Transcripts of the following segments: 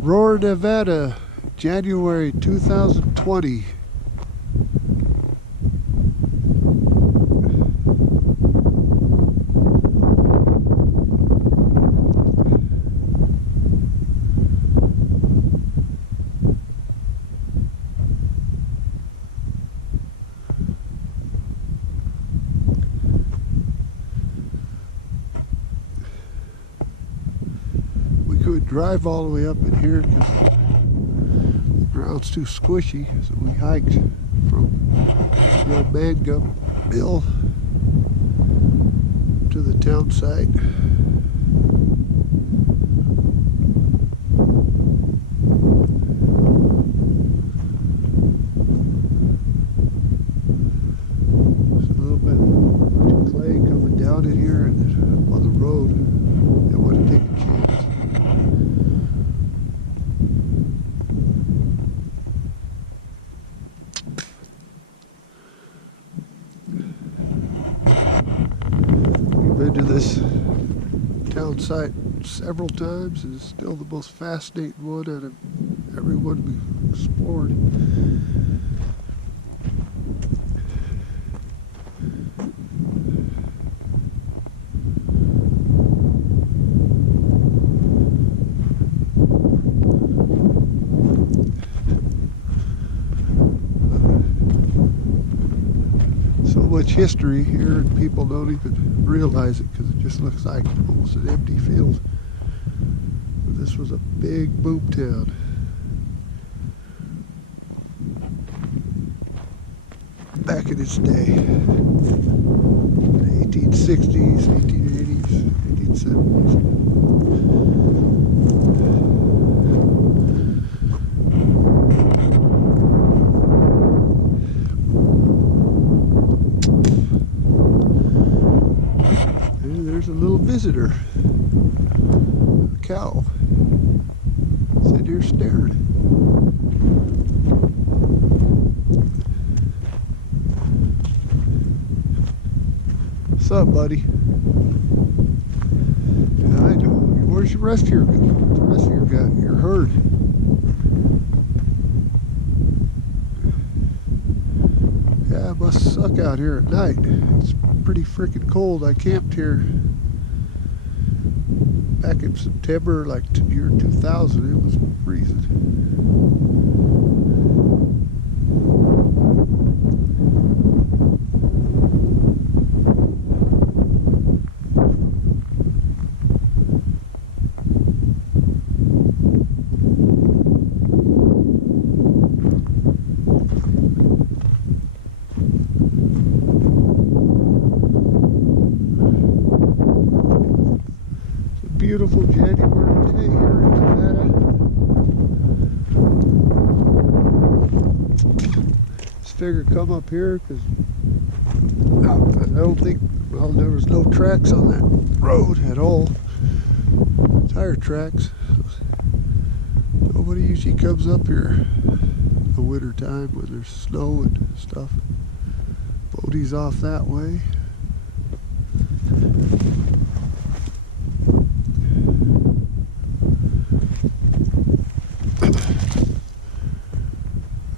Aurora, Nevada, January 2020. We could drive all the way up in here because the ground's too squishy, so we hiked from the old man gum mill to the town site. There's a little bit of clay coming down in here and on the road. They want to take a chance. Been to this town site several times. It's still the most fascinating one out of every one we've explored. So much history here, and people don't even realize it because it just looks like almost an empty field. But this was a big boom town. Back in its day. The 1860s, 1880s, 1870s. There's a little visitor, a cow, sitting here staring. What's up, buddy? Yeah, I know. Where's the rest of your herd? Yeah, it must suck out here at night. It's pretty freaking cold. I camped here back in September, like year 2000. It was freezing. Beautiful January day here in Nevada. Just figured come up here because I don't think, well, there was no tracks on that road at all. Tire tracks. Nobody usually comes up here in the winter time when there's snow and stuff. Bodie's off that way.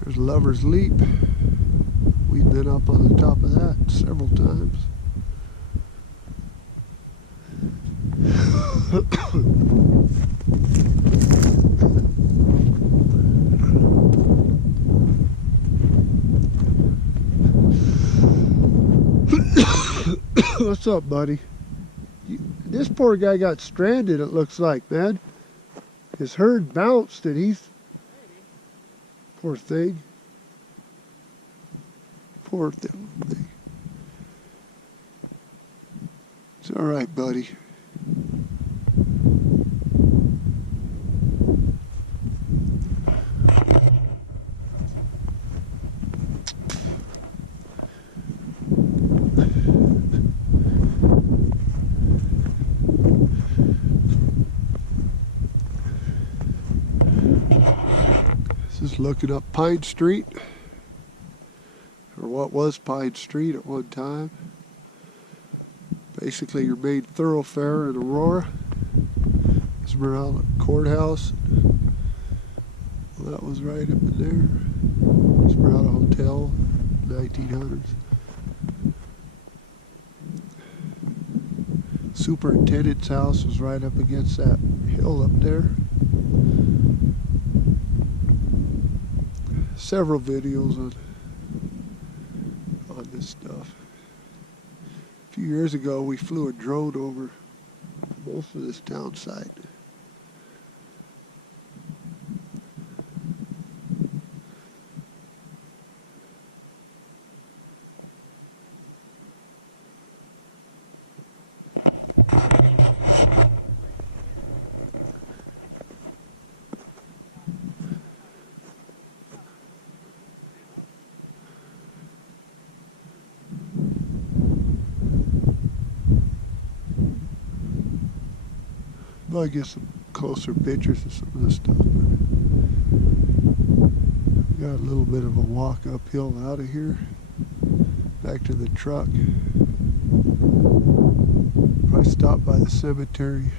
There's Lover's Leap. We've been up on the top of that several times. What's up, buddy? This poor guy got stranded, it looks like, man. His herd bounced and he's... Poor thing. Poor thing. It's all right, buddy. This is looking up Pine Street, or what was Pine Street at one time. Basically your main thoroughfare in Aurora. Esmeralda Courthouse, Well, that was right up in there. Esmeralda Hotel, 1900s. Superintendent's house was right up against that hill up there. Several videos on this stuff. A few years ago we flew a drone over most of this town site. I'll get some closer pictures of some of this stuff. We got a little bit of a walk uphill out of here, back to the truck. Probably stop by the cemetery,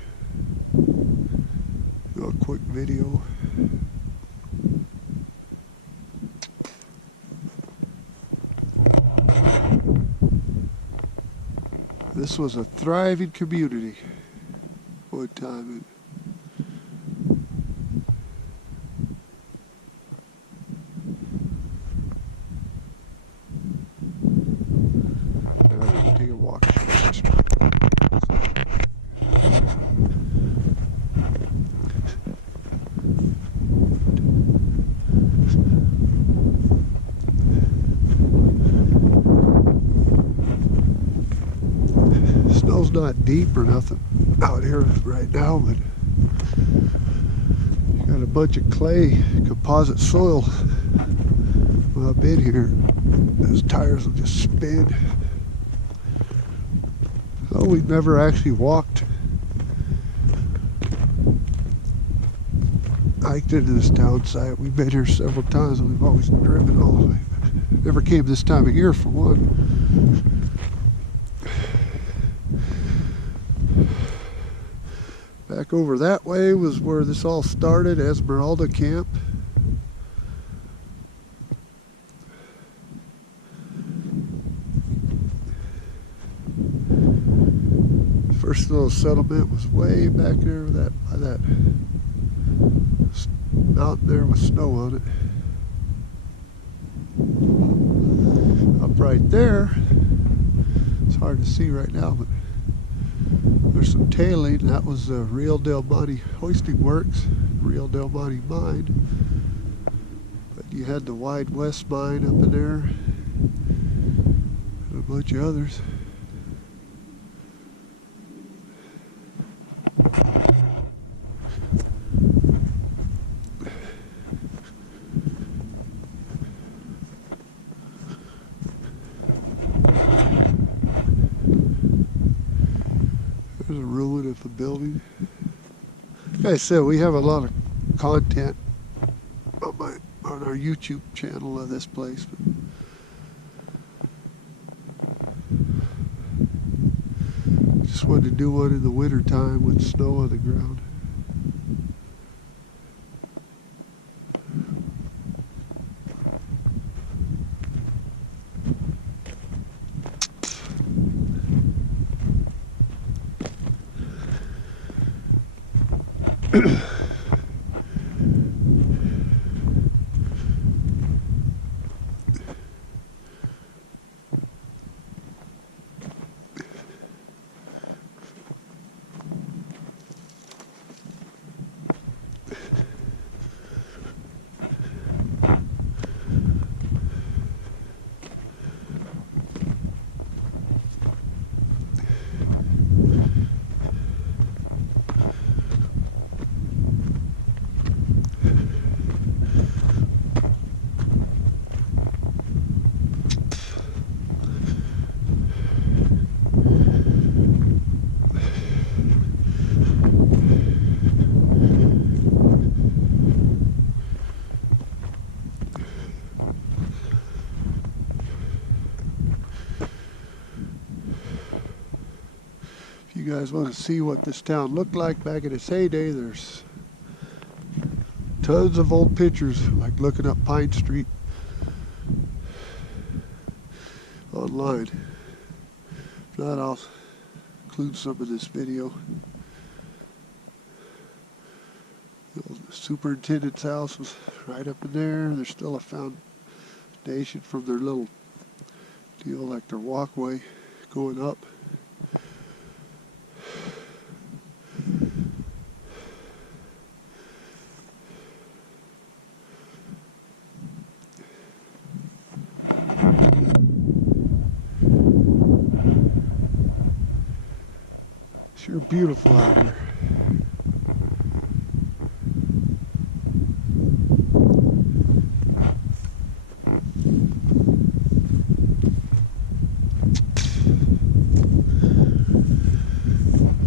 do a quick video. This was a thriving community one time. Take a walk. Snow's not deep or nothing out here right now, but you got a bunch of clay composite soil. When I've been here, those tires will just spin. Oh, we've never actually hiked into this town site. We've been here several times and we've always driven all the way. Never came this time of year for one. Back over that way was where this all started, Esmeralda Camp. First little settlement was way back there by that mountain there with snow on it. Up right there, it's hard to see right now, but there's some tailing. That was the Real Del Monte Hoisting Works, Real Del Monte Mine. But you had the Wide West Mine up in there, and a bunch of others. There's a ruin of the building. Like I said, we have a lot of content on our YouTube channel of this place. Just wanted to do one in the winter time with snow on the ground. If you guys want to see what this town looked like back in its heyday, there's Tons of old pictures, like looking up Pine Street online. If not, I'll include some in this video. The superintendent's house was right up in there. There's still a foundation from their little deal, like their walkway going up. Sure beautiful out here.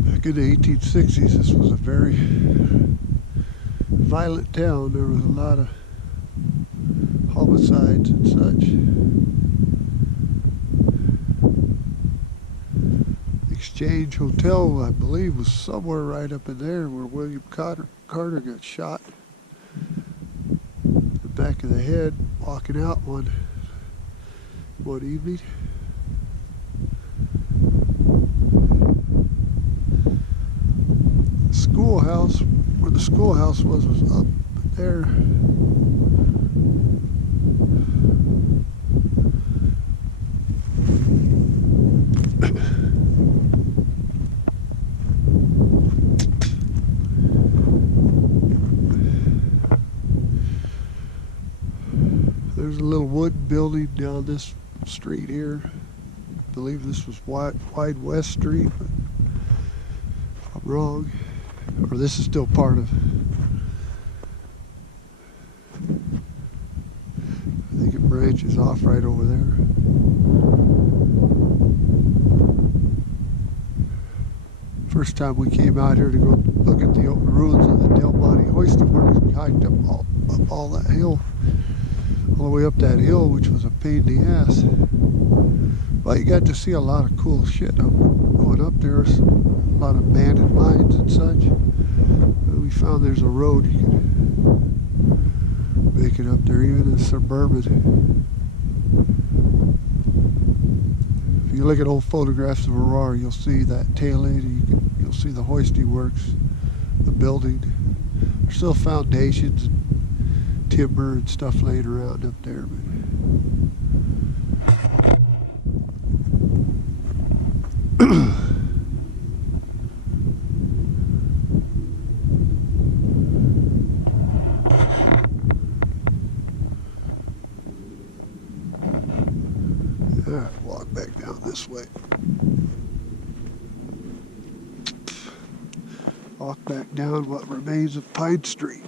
Back in the 1860s, this was a very violent town. There was a lot of homicides and such. Exchange Hotel, I believe, was somewhere right up in there where William Carter got shot in the back of the head walking out one evening. The schoolhouse, where the schoolhouse was up there. There's a little wood building down this street here. I believe this was Wide West Street, but if I'm wrong, or this is still part of, I think it branches off right over there. First time we came out here to go look at the ruins of the Del Monte hoisting works, we hiked up all that hill, all the way up that hill, which was a pain in the ass. But you got to see a lot of cool shit going up there. A lot of abandoned mines and such. And we found there's a road you can make it up there, even in suburban. If you look at old photographs of Aurora, you'll see that tail end. You'll see the hoisting works, the building. There's still foundations and timber and stuff laying around up there. Yeah, walk back down this way. Walk back down what remains of Pine Street.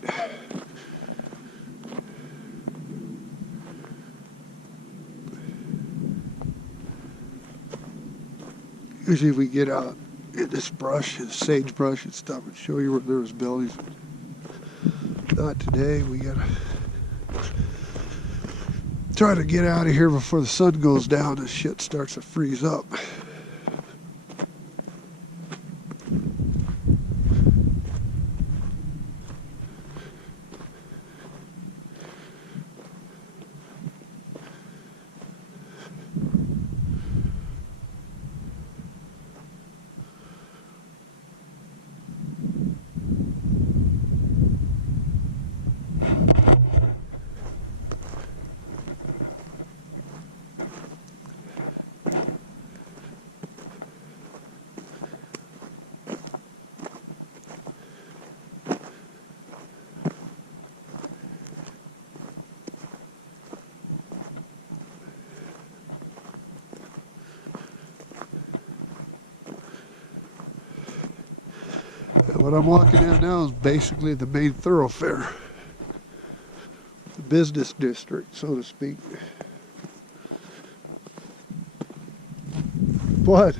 Usually we get out in this brush, and sagebrush and stuff, and show you where there was buildings. Not today. We gotta try to get out of here before the sun goes down and shit starts to freeze up. What I'm walking in now is basically the main thoroughfare, the business district, so to speak. What?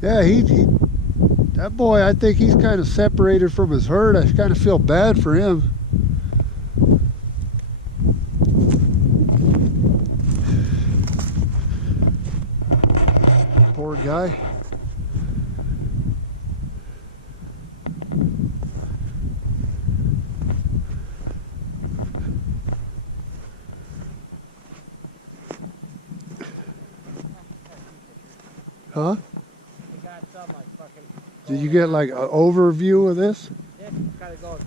Yeah, that boy, I think he's kind of separated from his herd. I kind of feel bad for him. poor guy. Huh? Did you get like an overview of this? Yeah, kind of going.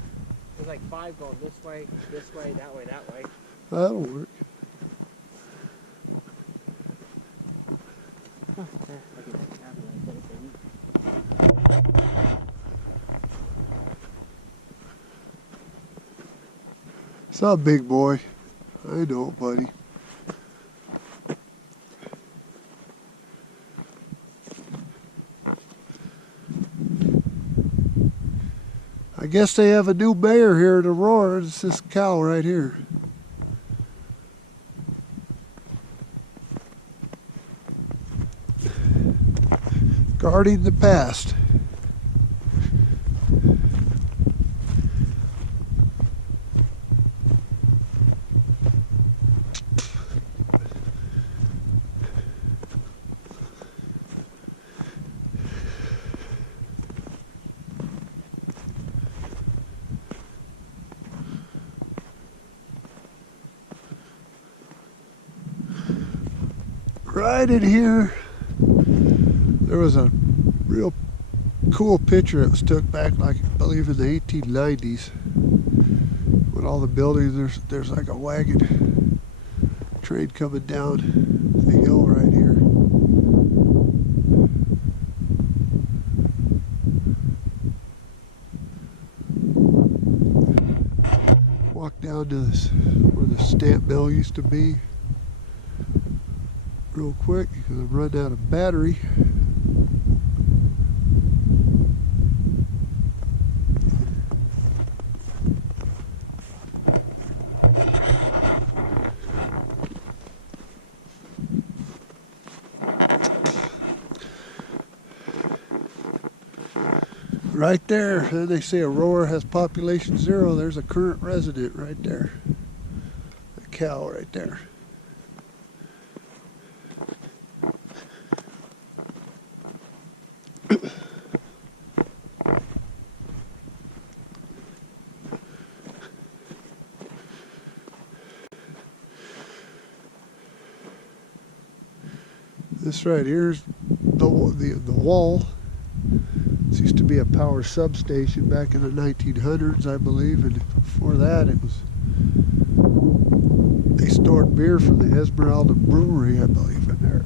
There's like 5 going this way, that way, that way. That'll work. What's up, big boy? I know, buddy. I guess they have a new mayor here in Aurora. It's this cow right here. Guarding the past. Right in here, there was a real cool picture that was took back, like I believe in the 1890s. With all the buildings, there's like a wagon train coming down the hill right here. Walk down to this, where the stamp mill used to be. Real quick because I'm running out of battery. Right there, and they say Aurora has population 0. There's a current resident right there. A cow right there. This right here is the wall. This used to be a power substation back in the 1900s, I believe, and before that it was, they stored beer from the Esmeralda brewery, I believe, in there.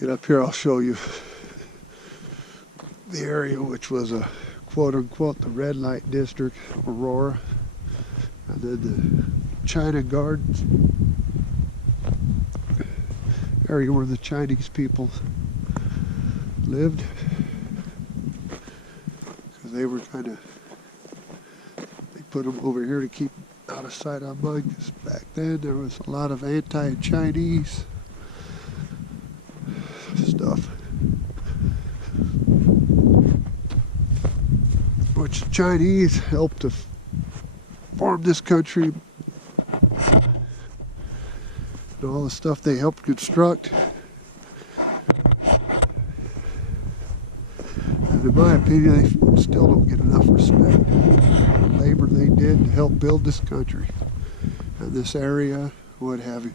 Get up here, I'll show you the area which was a quote-unquote the red light district, Aurora, and then the China Gardens area where the Chinese people lived, because they were kind of, they put them over here to keep out of sight on mine, because back then there was a lot of anti-Chinese stuff, which the Chinese helped to form this country, and all the stuff they helped construct. And in my opinion, they still don't get enough respect for the labor they did to help build this country and this area, what have you.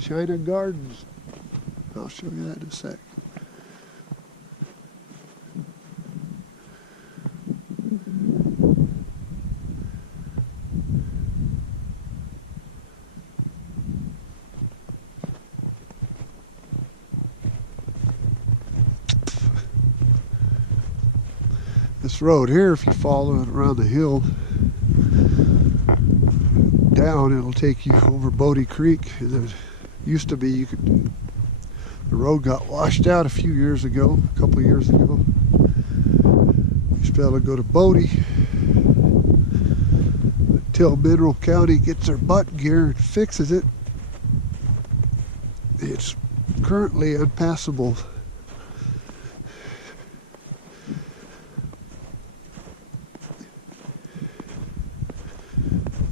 China Gardens. I'll show you that in a sec. This road here, if you follow it around the hill down, it'll take you over Bodie Creek. And it used to be the road got washed out a few years ago, a couple of years ago. You used to be able to go to Bodie until Mineral County gets their butt in gear and fixes it. It's currently unpassable.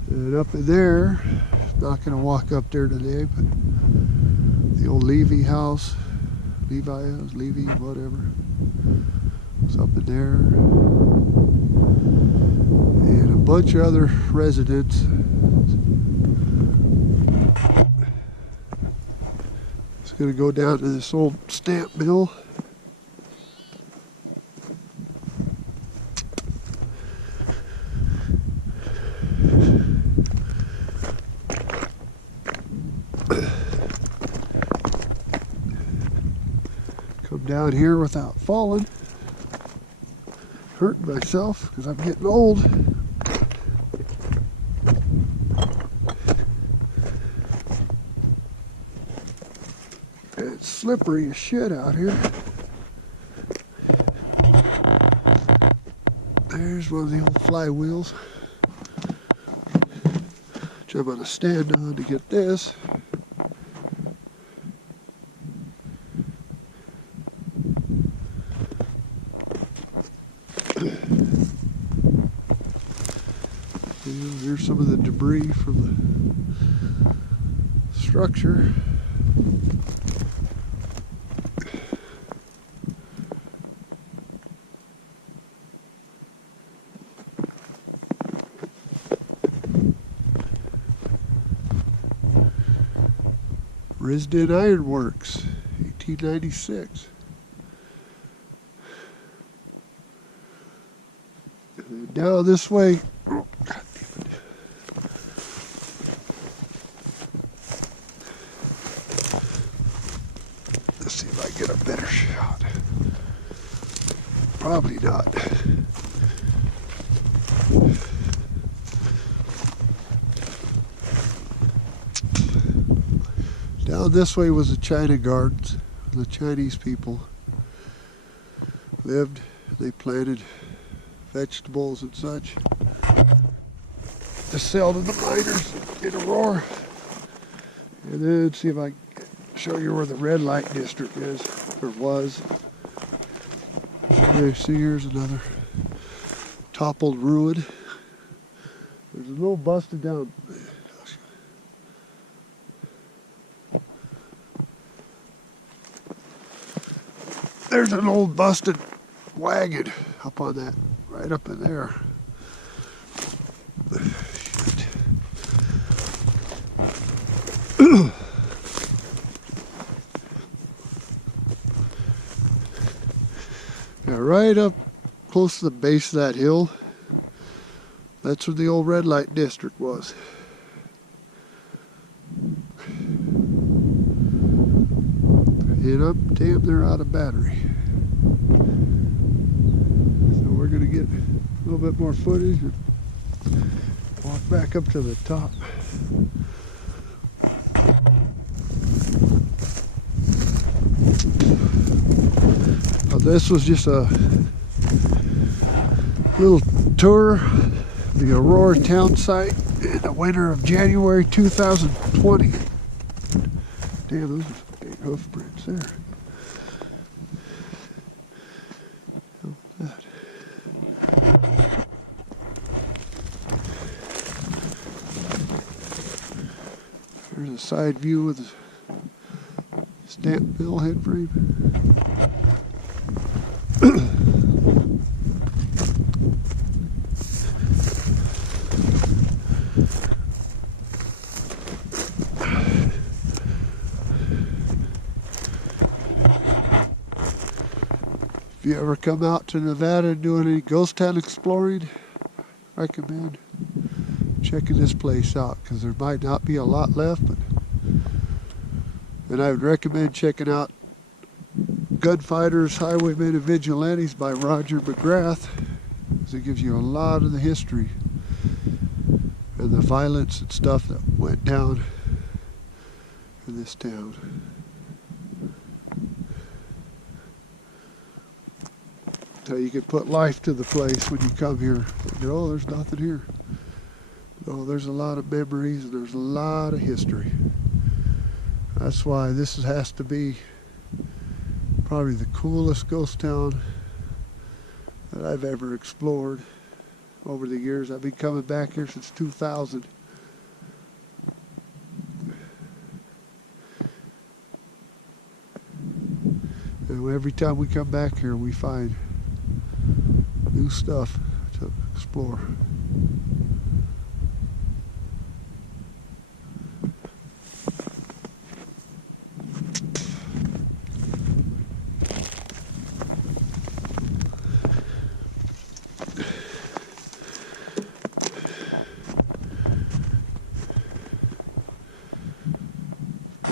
And up in there, not going to walk up there today, but the old Levy house, Levy, whatever, it's up in there. And a bunch of other residents. It's going to go down to this old stamp mill. Come down here without falling. Hurting myself because I'm getting old. It's slippery as shit out here. There's one of the old flywheels, which I'm going to stand on to get this. Here's some of the debris from the structure. Risden Iron Works, 1896. And then down this way, oh, God damn it. Let's see if I get a better shot. Probably not. Down this way was the China Gardens. The Chinese people lived. They planted vegetables and such to sell to the miners in Aurora. And then see if I can show you where the red light district is, or was. There, see, here's another toppled ruin. There's a little busted down. There's an old busted wagon up on that, right up in there. Shit. Yeah, right up close to the base of that hill, that's where the old red light district was. And I'm damn, they're out of battery. So we're going to get a little bit more footage and walk back up to the top. This was just a little tour of the Aurora town site in the winter of January 2020. Damn, those are big hoof prints there. There's a side view with the stamp mill head frame. If you ever come out to Nevada doing any ghost town exploring, I recommend checking this place out because there might not be a lot left, but and I would recommend checking out Gunfighters, Highwaymen, and Vigilantes by Roger McGrath. because it gives you a lot of the history and the violence and stuff that went down in this town. So you can put life to the place when you come here. Thinking, oh, there's nothing here. No, there's a lot of memories and there's a lot of history. That's why this has to be probably the coolest ghost town that I've ever explored over the years. I've been coming back here since 2000. And every time we come back here, we find new stuff to explore.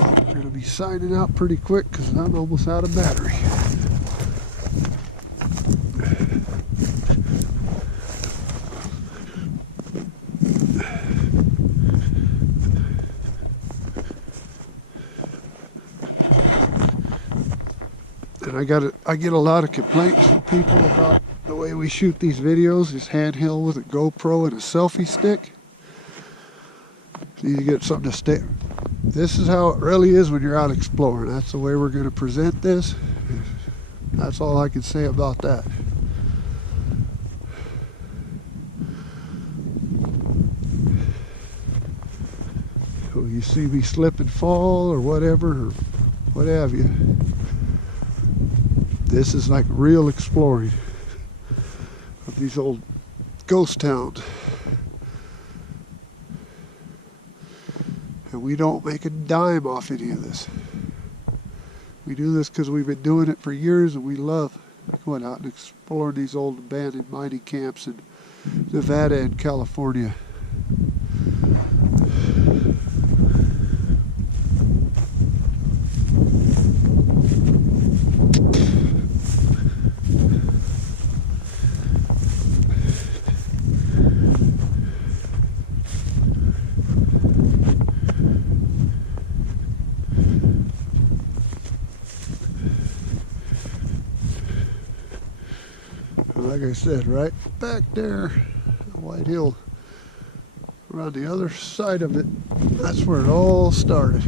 I'm going to be signing out pretty quick because I'm almost out of battery. And I get a lot of complaints from people about the way we shoot these videos, this handheld with a GoPro and a selfie stick. You need to get something to stay. This is how it really is when you're out exploring. That's the way we're going to present this. That's all I can say about that. So you see me slip and fall or whatever, or what have you. This is like real exploring of these old ghost towns. And we don't make a dime off any of this. We do this because we've been doing it for years and we love going out and exploring these old abandoned mining camps in Nevada and California. Like I said, right back there, White Hill, around the other side of it, that's where it all started.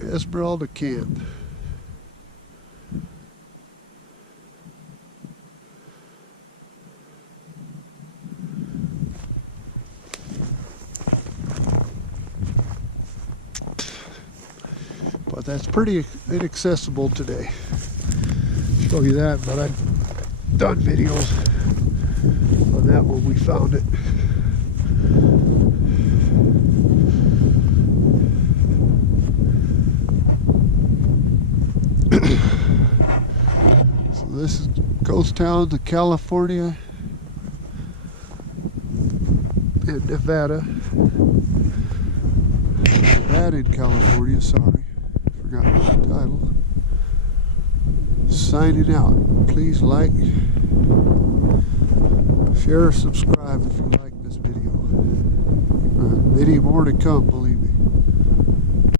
Esmeralda Camp. But that's pretty inaccessible today. Show you that, but I've done videos on that when we found it. So this is ghost town to California and Nevada. Nevada in California, sorry, forgot the title. Signing out. Please like, share, subscribe if you like this video. Many more to come, believe me.